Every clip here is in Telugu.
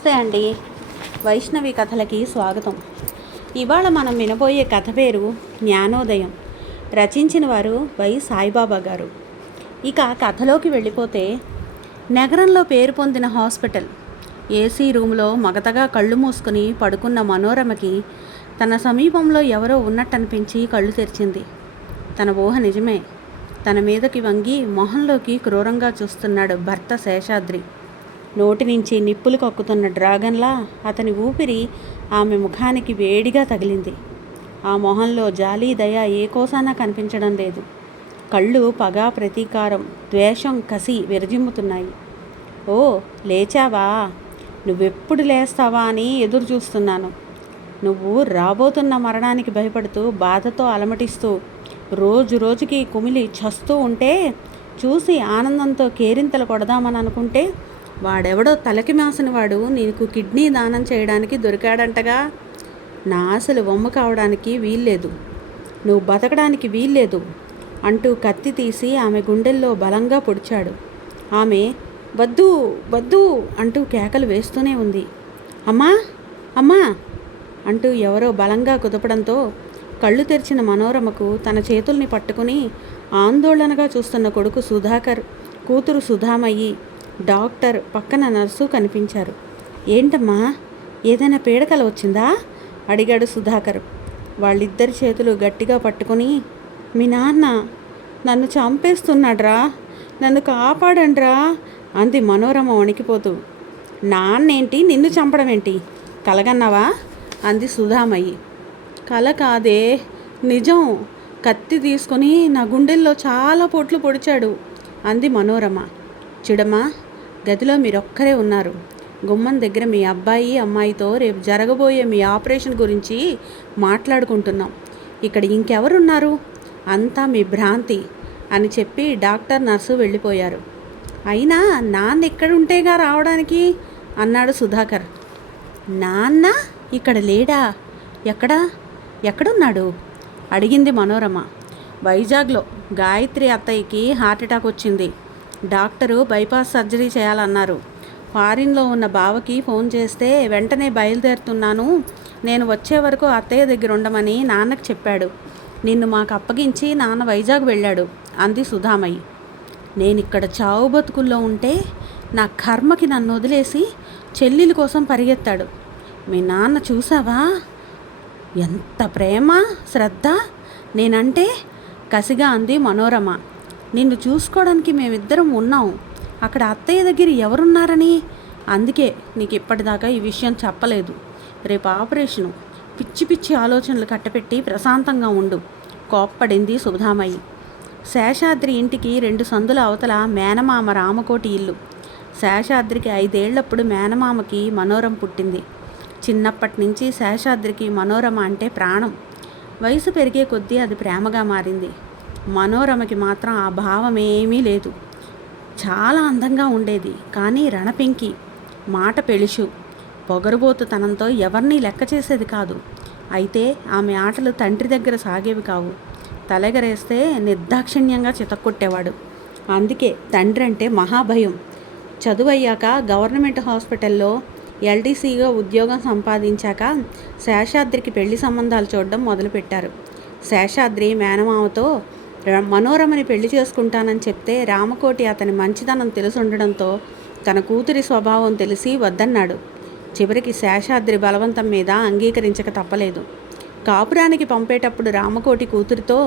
నమస్తే అండి. వైష్ణవి కథలకి స్వాగతం. ఇవాళ మనం వినబోయే కథ పేరు జ్ఞానోదయం. రచించిన వారు వై సాయిబాబా గారు. ఇక కథలోకి వెళ్ళిపోతే, నగరంలో పేరు పొందిన హాస్పిటల్ ఏసీ రూమ్లో మగతగా కళ్ళు మూసుకుని పడుకున్న మనోరమకి తన సమీపంలో ఎవరో ఉన్నట్టనిపించి కళ్ళు తెరిచింది. తన ఊహ నిజమే. తన మీదకి వంగి మొహంలోకి క్రూరంగా చూస్తున్నాడు భర్త శేషాద్రి. నోటి నుంచి నిప్పులు కక్కుతున్న డ్రాగన్లా అతని ఊపిరి ఆమె ముఖానికి వేడిగా తగిలింది. ఆ మొహంలో జాలి, దయ ఏ కోసానా కనిపించడం లేదు. కళ్ళు పగ, ప్రతీకారం, ద్వేషం, కసి విరజిమ్ముతున్నాయి. ఓ, లేచావా? నువ్వెప్పుడు లేస్తావా అని ఎదురు చూస్తున్నాను. నువ్వు రాబోతున్న మరణానికి భయపడుతూ, బాధతో అలమటిస్తూ, రోజు రోజుకి కుమిలి చస్తూ ఉంటే చూసి ఆనందంతో కేరింతలు కొడదామని అనుకుంటే, వాడెవడో తలకి మాసిన వాడు నీకు కిడ్నీ దానం చేయడానికి దొరికాడంటగా. నా ఆశలు వమ్ము కావడానికి వీల్లేదు, నువ్వు బతకడానికి వీల్లేదు అంటూ కత్తి తీసి ఆమె గుండెల్లో బలంగా పొడిచాడు. ఆమె వద్దు వద్దు అంటూ కేకలు వేస్తూనే ఉంది. అమ్మా అమ్మా అంటూ ఎవరో బలంగా కుదపడంతో కళ్ళు తెరిచిన మనోరమకు తన చేతుల్ని పట్టుకుని ఆందోళనగా చూస్తున్న కొడుకు సుధాకర్, కూతురు సుధామయ్యి, డాక్టర్, పక్కన నర్సు కనిపించారు. ఏంటమ్మా, ఏదైనా పీడకల వచ్చిందా అడిగాడు సుధాకర్. వాళ్ళిద్దరి చేతులు గట్టిగా పట్టుకుని, మీ నాన్న నన్ను చంపేస్తున్నాడ్రా, నన్ను కాపాడండ్రా అంది మనోరమ వణికిపోతూ. నాన్నేంటి నిన్ను చంపడం ఏంటి, కలగన్నావా అంది సుధామయ్యి. కల కాదే, నిజం. కత్తి తీసుకొని నా గుండెల్లో చాలా పొట్లు పొడిచాడు అంది మనోరమ. చూడమ్మా, గదిలో మీరొక్కరే ఉన్నారు. గుమ్మం దగ్గర మీ అబ్బాయి అమ్మాయితో రేపు జరగబోయే మీ ఆపరేషన్ గురించి మాట్లాడుకుంటున్నాం. ఇక్కడ ఇంకెవరున్నారు? అంతా మీ భ్రాంతి అని చెప్పి డాక్టర్, నర్సు వెళ్ళిపోయారు. అయినా నాన్న ఎక్కడుంటేగా రావడానికి అన్నాడు సుధాకర్. నాన్న ఇక్కడ లేడా? ఎక్కడున్నాడు అడిగింది మనోరమ. వైజాగ్లో గాయత్రి అత్తయ్యకి హార్ట్అటాక్ వచ్చింది. డాక్టరు బైపాస్ సర్జరీ చేయాలన్నారు. ఫారిన్లో ఉన్న బావకి ఫోన్ చేస్తే వెంటనే బయలుదేరుతున్నాను, నేను వచ్చే వరకు అత్తయ్య దగ్గర ఉండమని నాన్నకు చెప్పాడు. నిన్ను మాకు అప్పగించి నాన్న వైజాగ్ వెళ్ళాడు అంది సుధామయ్యి. నేనిక్కడ చావు బతుకుల్లో ఉంటే నా కర్మకి నన్ను వదిలేసి చెల్లెలి కోసం పరిగెత్తాడు. మీ నాన్న చూసావా, ఎంత ప్రేమ, శ్రద్ధ నేనంటే కసిగా అంది మనోరమ. నిన్ను చూసుకోవడానికి మేమిద్దరం ఉన్నాం, అక్కడ అత్తయ్య దగ్గర ఎవరున్నారని. అందుకే నీకు ఇప్పటిదాకా ఈ విషయం చెప్పలేదు. రేపు ఆపరేషను, పిచ్చి పిచ్చి ఆలోచనలు కట్టపెట్టి ప్రశాంతంగా ఉండు కోప్పడింది సుధామయ్యి. శేషాద్రి ఇంటికి 2 సందుల అవతల మేనమామ రామకోటి ఇల్లు. శేషాద్రికి 5 ఏళ్లప్పుడు మేనమామకి మనోరమ పుట్టింది. చిన్నప్పటి నుంచి శేషాద్రికి మనోరమ అంటే ప్రాణం. వయసు పెరిగే కొద్దీ అది ప్రేమగా మారింది. మనోరమకి మాత్రం ఆ భావమేమీ లేదు. చాలా అందంగా ఉండేది, కానీ రణపింకి, మాట పెళుషు, పొగరుబోతుతనంతో ఎవరినీ లెక్క చేసేది కాదు. అయితే ఆమె ఆటలు తండ్రి దగ్గర సాగేవి కావు. తలెగరేస్తే నిర్దాక్షిణ్యంగా చితక్కొట్టేవాడు. అందుకే తండ్రి అంటే మహాభయం. చదువయ్యాక గవర్నమెంట్ హాస్పిటల్లో ఎల్డీసీగా ఉద్యోగం సంపాదించాక శేషాద్రికి పెళ్లి సంబంధాలు చూడడం మొదలుపెట్టారు. శేషాద్రి మేనమామతో మనోరమని పెళ్లి చేసుకుంటానని చెప్తే రామకోటి అతని మంచితనం తెలుసుండడంతో తన కూతురి స్వభావం తెలిసి వద్దన్నాడు. చివరికి శేషాద్రి బలవంతం మీద అంగీకరించక తప్పలేదు. కాపురానికి పంపేటప్పుడు రామకోటి కూతురితో,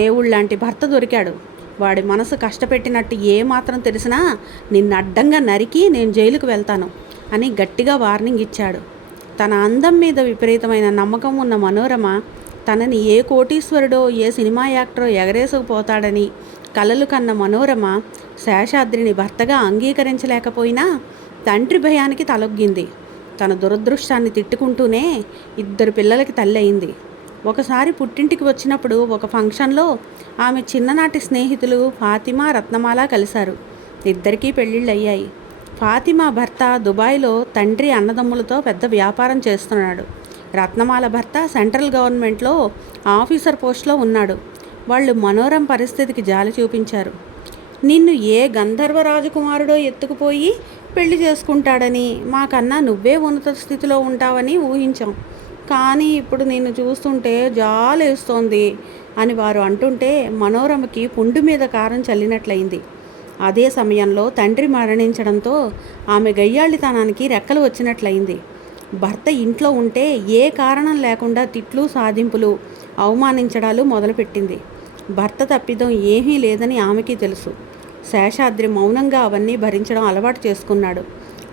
దేవుళ్లాంటి భర్త దొరికాడు, వాడి మనసు కష్టపెట్టినట్టు ఏమాత్రం తెలిసినా నిన్ను అడ్డంగా నరికి నేను జైలుకు వెళ్తాను అని గట్టిగా వార్నింగ్ ఇచ్చాడు. తన అందం మీద విపరీతమైన నమ్మకం ఉన్న మనోరమ తనని ఏ కోటీశ్వరుడో, ఏ సినిమా యాక్టరో ఎగరేసుకుపోతాడని కలలు కన్న మనోరమ శేషాద్రిని భర్తగా అంగీకరించలేకపోయినా తండ్రి భయానికి తలొగ్గింది. తన దురదృష్టాన్ని తిట్టుకుంటూనే 2 పిల్లలకి తల్లి అయింది. ఒకసారి పుట్టింటికి వచ్చినప్పుడు ఒక ఫంక్షన్లో ఆమె చిన్ననాటి స్నేహితులు ఫాతిమా, రత్నమాల కలిశారు. ఇద్దరికీ పెళ్ళిళ్ళు అయ్యాయి. ఫాతిమా భర్త దుబాయ్లో తండ్రి అన్నదమ్ములతో పెద్ద వ్యాపారం చేస్తున్నాడు. రత్నమాల భర్త సెంట్రల్ గవర్నమెంట్లో ఆఫీసర్ పోస్ట్లో ఉన్నాడు. వాళ్ళు మనోరమ పరిస్థితికి జాలి చూపించారు. నిన్ను ఏ గంధర్వ రాజకుమారుడో ఎత్తుకుపోయి పెళ్లి చేసుకుంటాడని, మాకన్నా నువ్వే ఉన్నత స్థితిలో ఉంటావని ఊహించాం. కానీ ఇప్పుడు నిన్ను చూస్తుంటే జాలేస్తోంది అని వారు అంటుంటే మనోరమకి పుండు మీద కారం చల్లినట్లయింది. అదే సమయంలో తండ్రి మరణించడంతో ఆమె గయ్యాళితనానికి రెక్కలు వచ్చినట్లయింది. భర్త ఇంట్లో ఉంటే ఏ కారణం లేకుండా తిట్లు, సాధింపులు, అవమానించడాలు మొదలుపెట్టింది. భర్త తప్పిదం ఏమీ లేదని ఆమెకి తెలుసు. శేషాద్రి మౌనంగా అవన్నీ భరించడం అలవాటు చేసుకున్నాడు.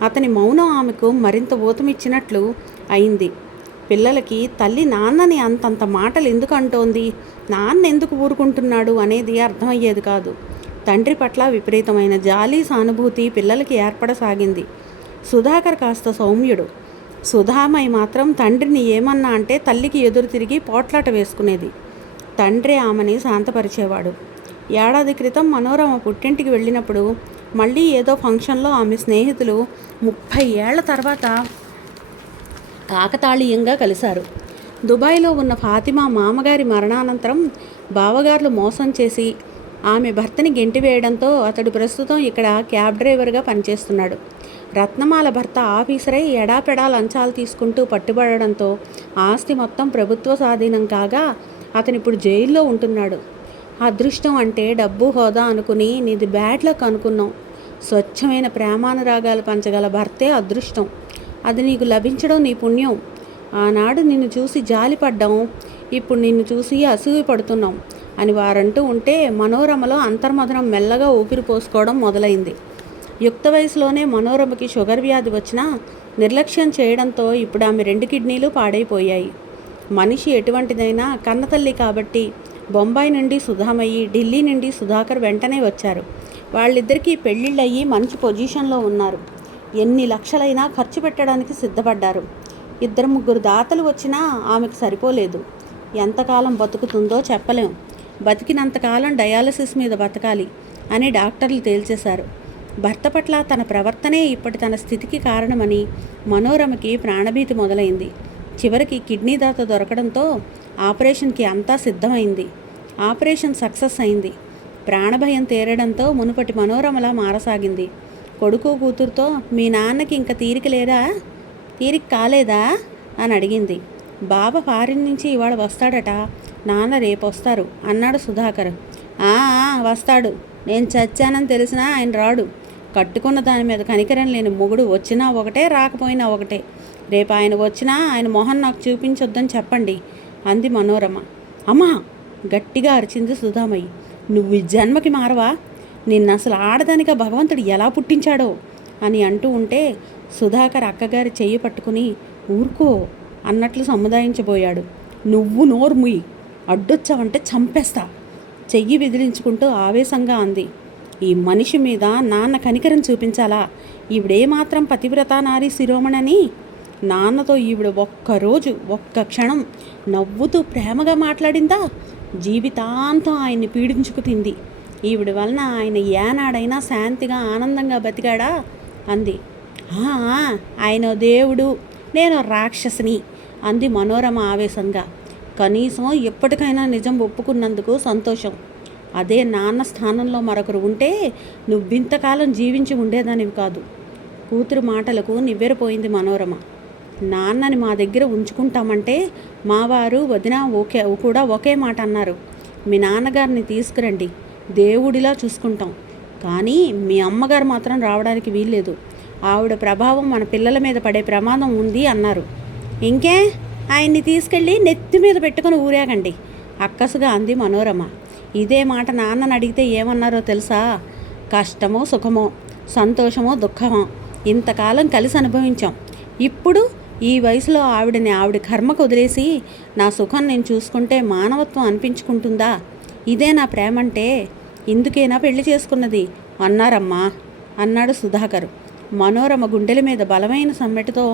అతని మౌనం ఆమెకు మరింత ఊతమిచ్చినట్లు అయింది. పిల్లలకి తల్లి నాన్నని అంతంత మాటలు ఎందుకు అంటోంది, నాన్న ఎందుకు ఊరుకుంటున్నాడు అనేది అర్థమయ్యేది కాదు. తండ్రి పట్ల విపరీతమైన జాలి, సానుభూతి పిల్లలకి ఏర్పడసాగింది. సుధాకర్ కాస్త సౌమ్యుడు. సుధామయ్య మాత్రం తండ్రిని ఏమన్నా అంటే తల్లికి ఎదురు తిరిగి పోట్లాట వేసుకునేది. తండ్రి ఆమెని శాంతపరిచేవాడు. ఏడాది క్రితం మనోరమ పుట్టింటికి వెళ్ళినప్పుడు మళ్ళీ ఏదో ఫంక్షన్లో ఆమె స్నేహితులు 30 ఏళ్ల తర్వాత కాకతాళీయంగా కలిశారు. దుబాయ్లో ఉన్న ఫాతిమా మామగారి మరణానంతరం బావగారులు మోసం చేసి ఆమె భర్తని గెంటివేయడంతో అతడు ప్రస్తుతం ఇక్కడ క్యాబ్ డ్రైవర్గా పనిచేస్తున్నాడు. రత్నమాల భర్త ఆఫీసరై ఎడాపెడా లంచాలు తీసుకుంటూ పట్టుబడడంతో ఆస్తి మొత్తం ప్రభుత్వ స్వాధీనం కాగా అతనిప్పుడు జైల్లో ఉంటున్నాడు. అదృష్టం అంటే డబ్బు, హోదా అనుకుని నీది బ్యాడ్ లక్ అనుకున్నాం. స్వచ్ఛమైన ప్రేమానురాగాలు పంచగల భర్తే అదృష్టం. అది నీకు లభించడం నీ పుణ్యం. ఆనాడు నిన్ను చూసి జాలిపడ్డాం, ఇప్పుడు నిన్ను చూసి అసూయ పడుతున్నాం అని వారంటూ ఉంటే మనోరమలో అంతర్మదనం మెల్లగా ఊపిరి పోసుకోవడం మొదలైంది. యుక్త వయసులోనే మనోరమకి షుగర్ వ్యాధి వచ్చినా నిర్లక్ష్యం చేయడంతో ఇప్పుడు ఆమె 2 కిడ్నీలు పాడైపోయాయి. మనిషి ఎటువంటిదైనా కన్నతల్లి కాబట్టి బొంబాయి నుండి సుధామయ్యి, ఢిల్లీ నుండి సుధాకర్ వెంటనే వచ్చారు. వాళ్ళిద్దరికీ పెళ్ళిళ్ళయ్యి మంచి పొజిషన్లో ఉన్నారు. ఎన్ని లక్షలైనా ఖర్చు పెట్టడానికి సిద్ధపడ్డారు. 2-3 దాతలు వచ్చినా ఆమెకు సరిపోలేదు. ఎంతకాలం బతుకుతుందో చెప్పలేం. బతికినంతకాలం డయాలసిస్ మీద బతకాలి అని డాక్టర్లు తేల్చేశారు. భర్త పట్ల తన ప్రవర్తనే ఇప్పటి తన స్థితికి కారణమని మనోరమకి ప్రాణభీతి మొదలైంది. చివరికి కిడ్నీ దాత దొరకడంతో ఆపరేషన్కి అంతా సిద్ధమైంది. ఆపరేషన్ సక్సెస్ అయింది. ప్రాణభయం తీరడంతో మునుపటి మనోరమలా మారసాగింది. కొడుకు కూతురుతో మీ నాన్నకి ఇంక తీరిక కాలేదా అని అడిగింది. బావ ఫారిన్ నుంచి ఇవాళ వస్తాడట, నాన్న రేపు వస్తారు అన్నాడు సుధాకర్. వస్తాడు, నేను చచ్చానని తెలిసినా ఆయన రాడు. కట్టుకున్న దాని మీద కనికరం లేని మొగుడు వచ్చినా ఒకటే, రాకపోయినా ఒకటే. రేపు ఆయన వచ్చినా ఆయన మొహం నాకు చూపించొద్దని చెప్పండి అంది మనోరమ. అమ్మా, గట్టిగా అరిచింది సుధామయ్యి. నువ్వు ఈ జన్మకి మారవా? నిన్ను అసలు ఆడదానిగా భగవంతుడు ఎలా పుట్టించాడో అని అంటూ ఉంటే సుధాకర్ అక్కగారి చెయ్యి పట్టుకుని ఊరుకో అన్నట్లు సముదాయించబోయాడు. నువ్వు నోర్ముయి, అడ్డొచ్చావంటే చంపేస్తా చెయ్యి విదిలించుకుంటూ ఆవేశంగా అంది. ఈ మనిషి మీద నాన్న కనికరం చూపించాలా? ఈవిడేమాత్రం పతివ్రతా నారీ శిరోమణని? నాన్నతో ఈవిడ ఒక్కరోజు, ఒక్క క్షణం నవ్వుతూ ప్రేమగా మాట్లాడిందా? జీవితాంతం ఆయన్ని పీడించుకు తింది. ఈవిడ వలన ఆయన ఏనాడైనా శాంతిగా ఆనందంగా బతికాడా అంది. ఆయన దేవుడు, నేను రాక్షసిని అంది మనోరమ ఆవేశంగా. కనీసం ఎప్పటికైనా నిజం ఒప్పుకున్నందుకు సంతోషం. అదే నాన్న స్థానంలో మరొకరు ఉంటే నువ్వింతకాలం జీవించి ఉండేదానివి కాదు. కూతురు మాటలకు నివ్వెరపోయింది మనోరమ. నాన్నని మా దగ్గర ఉంచుకుంటామంటే మావారు, వదిన కూడా ఒకే మాట అన్నారు. మీ నాన్నగారిని తీసుకురండి, దేవుడిలా చూసుకుంటాం. కానీ మీ అమ్మగారు మాత్రం రావడానికి వీల్లేదు. ఆవిడ ప్రభావం మన పిల్లల మీద పడే ప్రమాదం ఉంది అన్నారు. ఇంకే, ఆయన్ని తీసుకెళ్ళి నెత్తి మీద పెట్టుకుని ఊరేగండి అక్కసుగా అంది మనోరమ. ఇదే మాట నాన్నని అడిగితే ఏమన్నారో తెలుసా? కష్టమో సుఖమో, సంతోషమో దుఃఖమో ఇంతకాలం కలిసి అనుభవించాం. ఇప్పుడు ఈ వయసులో ఆవిడ కర్మకు వదిలేసి నా సుఖం నేను చూసుకుంటే మానవత్వం అనిపించుకుంటుందా? ఇదే నా ప్రేమంటే? ఇందుకేనా పెళ్లి చేసుకున్నది అన్నారమ్మా అన్నాడు సుధాకర్. మనోరమ గుండెల మీద బలమైన సమ్మెటతో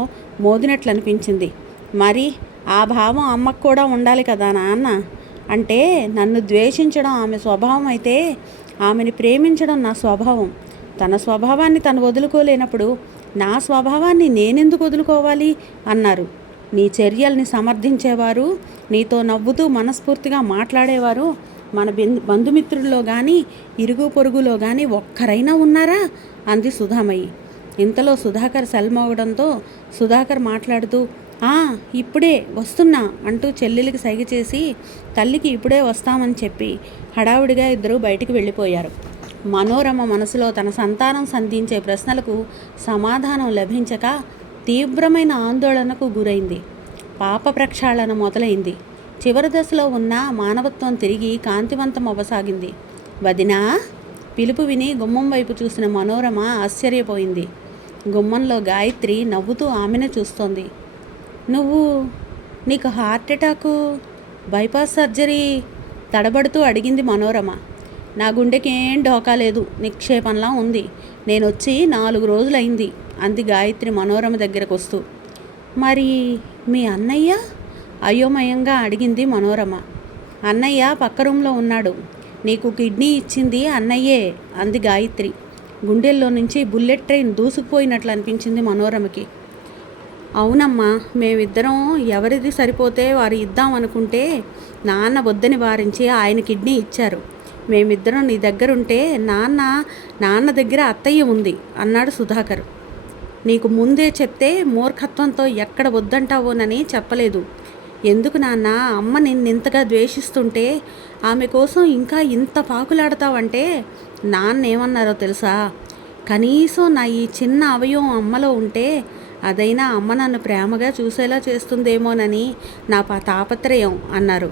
మోదినట్లు అనిపించింది. మరి ఆ భావం అమ్మకు కూడా ఉండాలి కదా నాన్న. అంటే నన్ను ద్వేషించడం ఆమె స్వభావం అయితే ఆమెని ప్రేమించడం నా స్వభావం. తన స్వభావాన్ని తను వదులుకోలేనప్పుడు నా స్వభావాన్ని నేనెందుకు వదులుకోవాలి అన్నారు. నీ చర్యల్ని సమర్థించేవారు, నీతో నవ్వుతూ మనస్ఫూర్తిగా మాట్లాడేవారు మన బంధుమిత్రుల్లో కానీ ఇరుగు పొరుగులో కానీ ఒక్కరైనా ఉన్నారా అంది సుధామయ్యి. ఇంతలో సుధాకర్ సెల్ మోగడంతో సుధాకర్ మాట్లాడుతూ ఇప్పుడే వస్తున్నా అంటూ చెల్లెలికి సైగ చేసి తల్లికి ఇప్పుడే వస్తామని చెప్పి హడావుడిగా ఇద్దరు బయటికి వెళ్ళిపోయారు. మనోరమ మనసులో తన సంతానం సంధించే ప్రశ్నలకు సమాధానం లభించక తీవ్రమైన ఆందోళనకు గురైంది. పాప ప్రక్షాళన మొదలైంది. చివరి దశలో ఉన్న మానవత్వం తిరిగి కాంతివంతం అవ్వసాగింది. వదినా పిలుపు విని గుమ్మం వైపు చూసిన మనోరమ ఆశ్చర్యపోయింది. గుమ్మంలో గాయత్రి నవ్వుతూ ఆమెను చూస్తోంది. నీకు హార్ట్ అటాకు, బైపాస్ సర్జరీ తడబడుతూ అడిగింది మనోరమ. నా గుండెకి ఏం ఢోకా లేదు, నిక్షేపంలా ఉంది. నేను వచ్చి 4 రోజులైంది అంది గాయత్రి మనోరమ దగ్గరకు వస్తూ. మరి మీ అన్నయ్య? అయోమయంగా అడిగింది మనోరమ. అన్నయ్య పక్క రూమ్లో ఉన్నాడు. నీకు కిడ్నీ ఇచ్చింది అన్నయ్యే అంది గాయత్రి. గుండెల్లో నుంచి బుల్లెట్ ట్రైన్ దూసుకుపోయినట్లు అనిపించింది మనోరమకి. అవునమ్మా, మేమిద్దరం ఎవరిది సరిపోతే వారు ఇద్దామనుకుంటే నాన్న వద్దని వారించి ఆయన కిడ్నీ ఇచ్చారు. మేమిద్దరం నీ దగ్గరుంటే నాన్న దగ్గర అత్తయ్య ఉంది అన్నాడు సుధాకర్. నీకు ముందే చెప్తే మూర్ఖత్వంతో ఎక్కడ వద్దంటావోనని చెప్పలేదు. ఎందుకు నాన్న, అమ్మ నిన్నింతగా ద్వేషిస్తుంటే ఆమె కోసం ఇంకా ఇంత పాకులాడతావంటే నాన్నేమన్నారో తెలుసా? కనీసం నా ఈ చిన్న అవయవం అమ్మలో ఉంటే అదైనా అమ్మ నన్ను ప్రేమగా చూసేలా చేస్తుందేమోనని నా తాపత్రయం అన్నారు.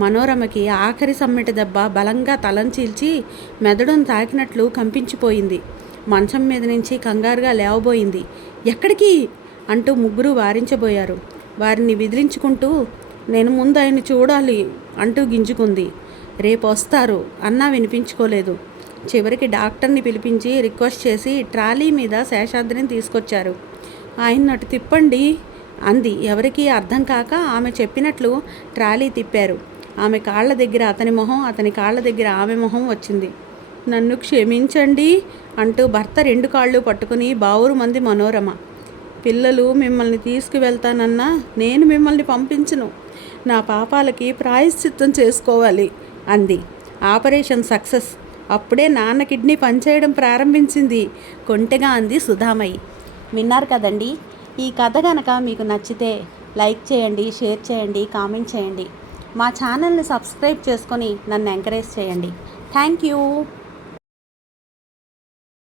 మనోరమకి ఆఖరి సమ్మెట దెబ్బ బలంగా తలంచీల్చి మెదడును తాకినట్లు కంపించిపోయింది. మంచం మీద నుంచి కంగారుగా లేవబోయింది. ఎక్కడికి అంటూ ముగ్గురు వారించబోయారు. వారిని విదిలించుకుంటూ నేను ముందు ఆయన్ని చూడాలి అంటూ గింజుకుంది. రేపు వస్తారు అన్నా వినిపించుకోలేదు. చివరికి డాక్టర్ని పిలిపించి రిక్వెస్ట్ చేసి ట్రాలీ మీద శేషాద్రిని తీసుకొచ్చారు. ఆయన అటు తిప్పండి అంది. ఎవరికీ అర్థం కాక ఆమె చెప్పినట్లు ట్రాలీ తిప్పారు. ఆమె కాళ్ళ దగ్గర అతని మొహం, అతని కాళ్ళ దగ్గర ఆమె మొహం వచ్చింది. నన్ను క్షమించండి అంటూ భర్త 2 కాళ్ళు పట్టుకుని బావురు మంది మనోరమ. పిల్లలు మిమ్మల్ని తీసుకువెళ్తానన్నా నేను మిమ్మల్ని పంపించను. నా పాపాలకి ప్రాయశ్చిత్తం చేసుకోవాలి అంది. Operation success. అప్పుడే నాన్న కిడ్నీ పనిచేయడం ప్రారంభించింది కొంటెగా అంది సుధామయ్యి. విన్నారు కదండి. ఈ కథ కనుక మీకు నచ్చితే లైక్ చేయండి, షేర్ చేయండి, కామెంట్ చేయండి. మా ఛానల్ని సబ్స్క్రైబ్ చేసుకొని నన్ను ఎంకరేజ్ చేయండి. Thank you.